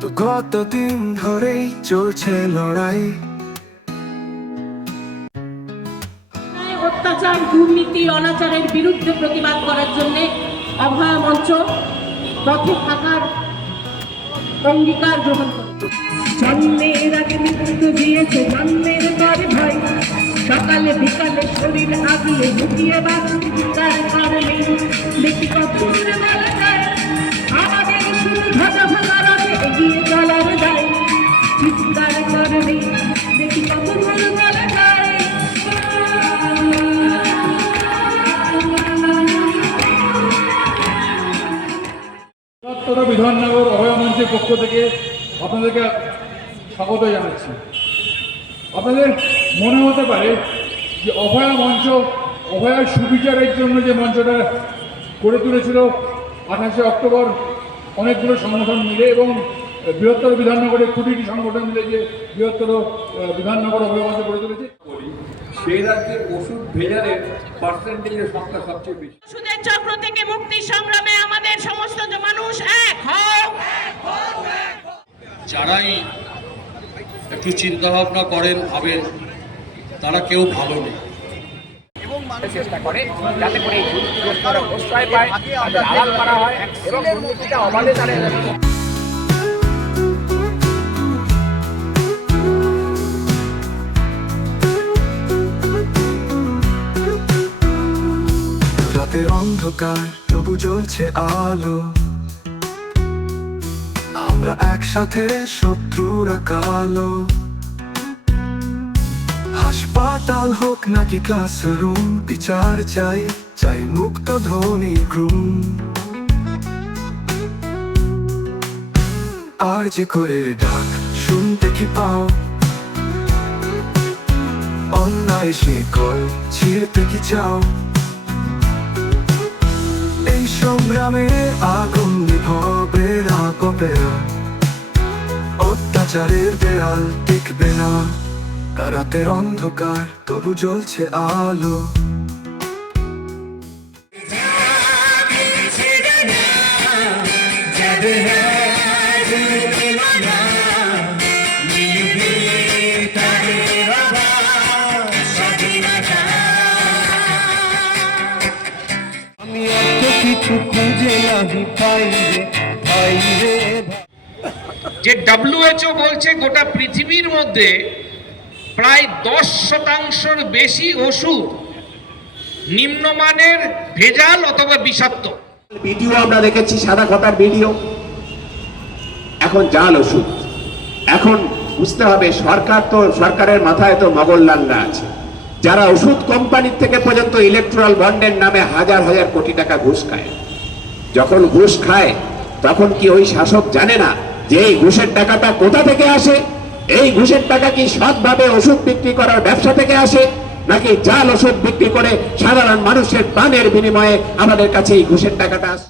তো কতদিন ধরেই চলছে লড়াই। অত্যাচার, দুর্নীতি, অনাচারের বিরুদ্ধে প্রতিবাদ করার জন্য অভয়া মঞ্চ পথে থাকার অঙ্গীকার গ্রহণ করে। জন্মের আগে মৃত্যু দিয়েছে জন্মের পর ভাই, সকালে বিকালে শরীর আগিয়ে লুকিয়ে বাঁচার কারণে দেখি কত দূরে বলা যায় আমাদের শুধু ধাঁধা ভাঙা রাতে এগিয়ে চলার যায়। চিৎকার করবে দেখি কত দূরে বলা যায়। বিধাননগর অভয়া মঞ্চের পক্ষ থেকে আপনাদেরকে স্বাগত জানাচ্ছি। আপনাদের মনে হতে পারে যে অভয়া মঞ্চ অভয়ার সুবিচারের জন্য যে মঞ্চটা গড়ে তুলেছিল 28শে অক্টোবর অনেকগুলো সংগঠন মিলে এবং বৃহত্তর বিধাননগরের 20টি সংগঠন মিলে যে বৃহত্তর বিধাননগর অভয়া মঞ্চ গড়ে তুলেছে, সেই রাজ্যে ওষুধ ভেজালের পার্সেন্টেজের সংখ্যা সবচেয়ে বেশি। ওষুধের চক্র থেকে মুক্তি সংগ্রামে আমাদের সমস্ত মানুষ এক হও। যারাই একটু চিন্তা ভাবনা করেন, ভাবেন, তারা কেউ ভালো নেই এবং মানুষ চেষ্টা করে যাতে করে এই দুর্নীতিগ্রস্তরা প্রশ্রয় পায়, তাদের আড়াল করা হয় এবং দুর্নীতিটা অবাধে তাদের রাতের অন্ধকার তবু জ্বলছে আলো, আমরা একসাথে শত্রুরা কালো। হাসপাতাল হোক নাকি ক্লাসরুম, বিচার চাই, চাই মুক্ত ধ্বনি গ্রুম। আর যে করে ডাক শুনতে কি পাও, অন্যায় শিকল ছিঁড়তে কি চাও? এই সংগ্রামে আগুন নিভবে না কবে, অত্যাচারের দেয়াল টিকবে না। রাতের অন্ধকার তবু জ্বলছে আলো। আমি এত কিছু খুঁজে নাহি পাই রে। যে WHO বলছে গোটা পৃথিবীর মধ্যে প্রায় 10% বেশি ওষুধ নিম্নমানের, ভেজাল অথবা বিষাক্ত। ভিডিও আমরা দেখেছি, সাদা খাতার ভিডিও, এখন জাল ওষুধ। এখন বুঝতে হবে সরকারের মাথায় তো মগললালরা আছে, যারা ওষুধ কোম্পানির থেকে পর্যন্ত ইলেকট্রাল বন্ডের নামে হাজার হাজার কোটি টাকা ঘুষ খায়। যখন ঘুষ খায় তখন কি ওই শাসক জানে না যে এই ঘুষের টাকাটা কোথা থেকে আসে? এই ঘুষের টাকা কি সৎভাবে ওষুধ বিক্রি করার ব্যবসা থেকে আসে, নাকি জাল ওষুধ বিক্রি করে সাধারণ মানুষের প্রাণের বিনিময়ে আমাদের কাছে এই ঘুষের টাকাটা আসে?